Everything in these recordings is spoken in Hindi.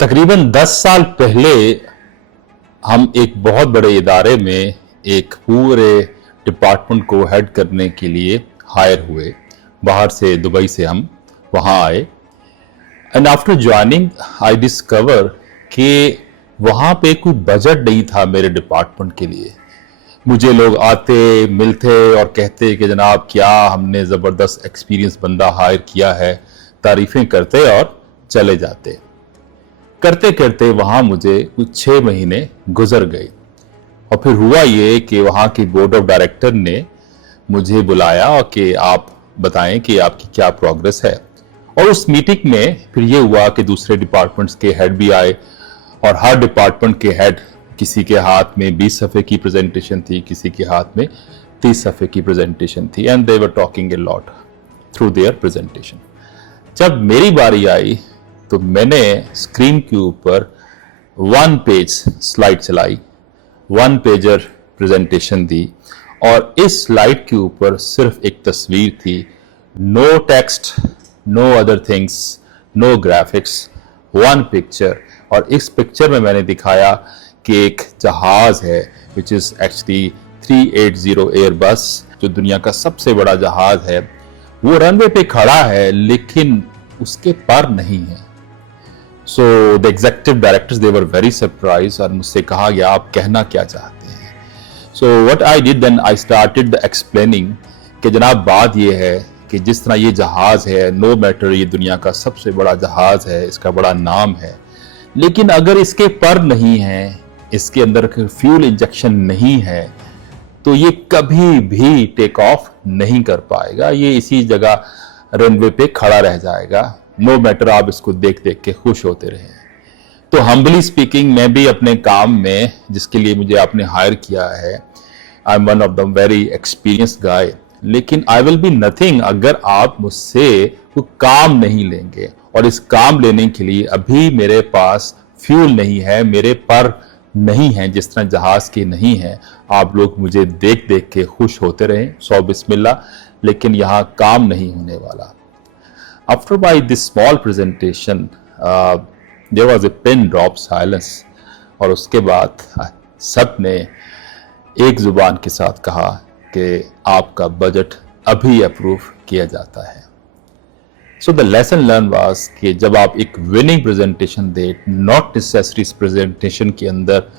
तकरीबन 10 साल पहले हम एक बहुत बड़े इदारे में एक पूरे डिपार्टमेंट को हेड करने के लिए हायर हुए। बाहर से, दुबई से हम वहाँ आए। And after joining I discover कि वहाँ पे कोई बजट नहीं था मेरे डिपार्टमेंट के लिए। मुझे लोग आते, मिलते और कहते कि जनाब क्या हमने ज़बरदस्त एक्सपीरियंस बंदा हायर किया है, तारीफ़ें करते और चले जाते। करते करते वहाँ मुझे कुछ 6 महीने गुजर गए और फिर हुआ ये कि वहाँ की बोर्ड ऑफ डायरेक्टर ने मुझे बुलाया और कि आप बताएं कि आपकी क्या प्रोग्रेस है। और उस मीटिंग में फिर ये हुआ कि दूसरे डिपार्टमेंट्स के हेड भी आए और हर डिपार्टमेंट के हेड, किसी के हाथ में 20 सफ़े की प्रेजेंटेशन थी, किसी के हाथ में 30 सफ़े की प्रेजेंटेशन थी, and they were talking a lot through their presentation. जब मेरी बारी आई तो मैंने स्क्रीन के ऊपर 1 पेज स्लाइड चलाई, 1 पेजर प्रेजेंटेशन दी और इस स्लाइड के ऊपर सिर्फ एक तस्वीर थी, no text, no other things, no graphics, 1 picture. और इस पिक्चर में मैंने दिखाया कि एक जहाज है विच इज़ एक्चुअली 380 एयरबस, जो दुनिया का सबसे बड़ा जहाज है, वो रनवे पे खड़ा है लेकिन उसके पर नहीं है। So the executive directors, they were very surprised और मुझसे कहा गया आप कहना क्या चाहते हैं। So what I did then, I started explaining कि जनाब बात ये है कि जिस तरह ये जहाज है, नो मैटर ये दुनिया का सबसे बड़ा जहाज है, इसका बड़ा नाम है, लेकिन अगर इसके पर नहीं है, इसके अंदर फ्यूल इंजेक्शन नहीं है, तो ये कभी भी टेक ऑफ नहीं कर पाएगा, ये इसी जगह रनवे पे खड़ा रह जाएगा, नो मैटर आप इसको देख देख के खुश होते रहे। तो हम्बली स्पीकिंग, मैं भी अपने काम में जिसके लिए मुझे आपने हायर किया है, I am one of the very experienced guy, लेकिन आई विल बी नथिंग अगर आप मुझसे कोई काम नहीं लेंगे। और इस काम लेने के लिए अभी मेरे पास फ्यूल नहीं है, मेरे पर नहीं है, जिस तरह जहाज के नहीं है। आप लोग मुझे देख देख के खुश होते रहें, सौ बिस्मिल्लाह, लेकिन यहाँ काम नहीं होने वाला। After by this small presentation, there was a pin drop silence और उसके बाद सब ने एक जुबान के साथ कहा कि आपका बजट अभी अप्रूव किया जाता है। So the lesson learned was कि जब आप एक विनिंग प्रेजेंटेशन दें, नॉट नेसेसरी प्रेजेंटेशन के अंदर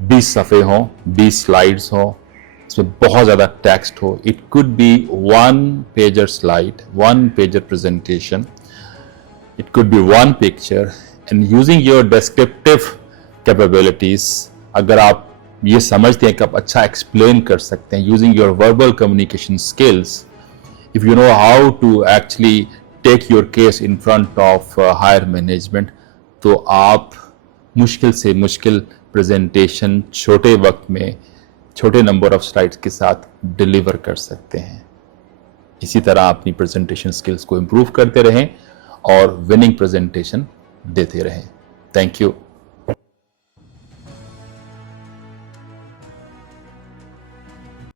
20 सफ़े हों, 20 स्लाइड्स हों, इसमें बहुत ज़्यादा टेक्स्ट हो। It could be 1 pager slide, 1 pager presentation, it could be 1 picture, and using your descriptive capabilities, अगर आप ये समझते हैं कि आप अच्छा एक्सप्लेन कर सकते हैं, using your verbal communication skills, if you know how to actually take your case in front of higher management, तो आप मुश्किल से मुश्किल प्रेजेंटेशन छोटे वक्त में, छोटे नंबर ऑफ स्लाइड्स के साथ डिलीवर कर सकते हैं। इसी तरह अपनी प्रेजेंटेशन स्किल्स को इम्प्रूव करते रहें और विनिंग प्रेजेंटेशन देते रहें। Thank you.